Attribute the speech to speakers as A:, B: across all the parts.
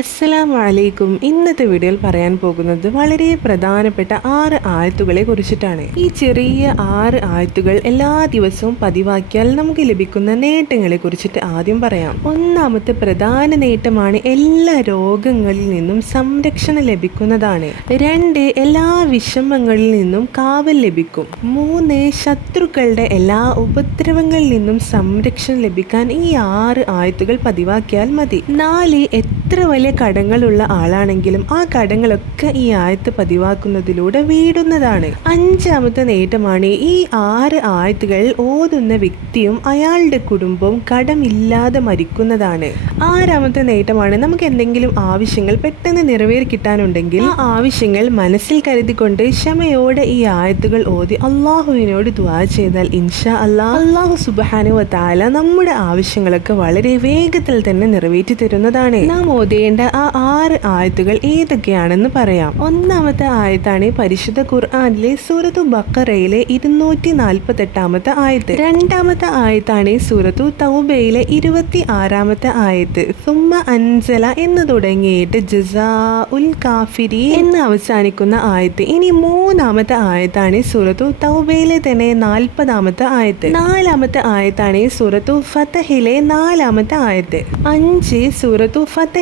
A: അസ്സലാമു വലൈക്കും ഇന്നത്തെ വീഡിയോയിൽ പറയാൻ പോകുന്നത് വളരെ പ്രധാനപ്പെട്ട ആറ് ആഴത്തുകളെ കുറിച്ചിട്ടാണ്. ഈ ചെറിയ ആറ് ആയത്തുകൾ എല്ലാ ദിവസവും പതിവാക്കിയാൽ നമുക്ക് ലഭിക്കുന്ന നേട്ടങ്ങളെ കുറിച്ചിട്ട് ആദ്യം പറയാം. ഒന്നാമത്തെ പ്രധാന നേട്ടമാണ് എല്ലാ രോഗങ്ങളിൽ നിന്നും സംരക്ഷണം ലഭിക്കുന്നതാണ്. രണ്ട് എല്ലാ വിഷമങ്ങളിൽ നിന്നും കാവൽ ലഭിക്കും. മൂന്ന് ശത്രുക്കളുടെ എല്ലാ ഉപദ്രവങ്ങളിൽ നിന്നും സംരക്ഷണം ലഭിക്കാൻ ഈ ആറ് ആയത്തുകൾ പതിവാക്കിയാൽ മതി. നാല് എത്ര വലിയ കടങ്ങളുള്ള ആളാണെങ്കിലും ആ കടങ്ങളൊക്കെ ഈ ആയത്ത് പതിവാക്കുന്നതിലൂടെ വീടുന്നതാണ്. അഞ്ചാമത്തെ നേട്ടമാണ് ഈ ആറ് ആയത്തുകൾ ഓതുന്ന വ്യക്തിയും അയാളുടെ കുടുംബവും കടമില്ലാതെ മരിക്കുന്നതാണ്. ആറാമത്തെ നേട്ടമാണ് നമുക്ക് എന്തെങ്കിലും ആവശ്യങ്ങൾ പെട്ടെന്ന് നിറവേറി കിട്ടാനുണ്ടെങ്കിൽ ആ ആവശ്യങ്ങൾ മനസ്സിൽ കരുതിക്കൊണ്ട് ക്ഷമയോടെ ഈ ആയത്തുകൾ ഓതി അള്ളാഹുവിനോട് ദ്വാ ചെയ്താൽ ഇൻഷാ അല്ലാ. അള്ളാഹു സുബാനു താല നമ്മുടെ ആവശ്യങ്ങളൊക്കെ വളരെ വേഗത്തിൽ തന്നെ നിറവേറ്റി തരുന്നതാണ്. നാം ഓതേണ്ട ആ ആറ് ആയത്തുകൾ ഏതൊക്കെയാണെന്ന് പറയാം. ഒന്നാമത്തെ ആയത്താണ് പരിശുദ്ധ ഖുർആാനിലെ സൂറത്തു ബക്കറയിലെ ഇരുന്നൂറ്റി നാൽപ്പത്തി എട്ടാമത്തെ ആയത്ത്. രണ്ടാമത്തെ ആയത്താണ് സൂറത്തു തൗബയിലെ ഇരുപത്തി ആറാമത്തെ ആയത്ത്. സുമ്മ അൻസല എന്ന് തുടങ്ങിയിട്ട് ജസാ ഉൽ കാഫിരി എന്ന് അവസാനിക്കുന്ന ആയത്ത്. ഇനി മൂന്നാമത്തെ ആയത്താണ് സൂറത്തു തൗബയിലെ തന്നെ നാൽപ്പതാമത്തെ ആയത്ത്. നാലാമത്തെ ആയത്താണ് സൂറത്തു ഫത്തഹിലെ നാലാമത്തെ ആയത്ത്. അഞ്ച് സൂറത്തു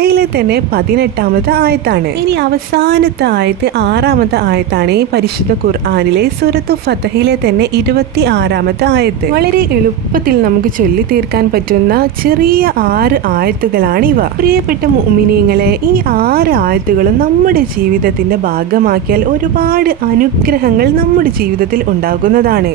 A: ഫത്തഹിലെ തന്നെ പതിനെട്ടാമത്തെ ആയത്താണ്. ഇനി അവസാനത്തെ ആയത്ത് ആറാമത്തെ ആയത്താണ് ഈ പരിശുദ്ധ ഖുർആാനിലെ സൂറത്തു ഫത്തഹിലെ തന്നെ ഇരുപത്തി ആറാമത്തെ ആയത്ത്. വളരെ എളുപ്പത്തിൽ നമുക്ക് ചൊല്ലി തീർക്കാൻ പറ്റുന്ന ചെറിയ ആറ് ആയത്തുകളാണ് ഇവ. പ്രിയപ്പെട്ട മുമിനിയങ്ങളെ ഈ ആറ് ആയത്തുകളും നമ്മുടെ ജീവിതത്തിന്റെ ഭാഗമാക്കിയാൽ ഒരുപാട് അനുഗ്രഹങ്ങൾ നമ്മുടെ ജീവിതത്തിൽ ഉണ്ടാകുന്നതാണ്.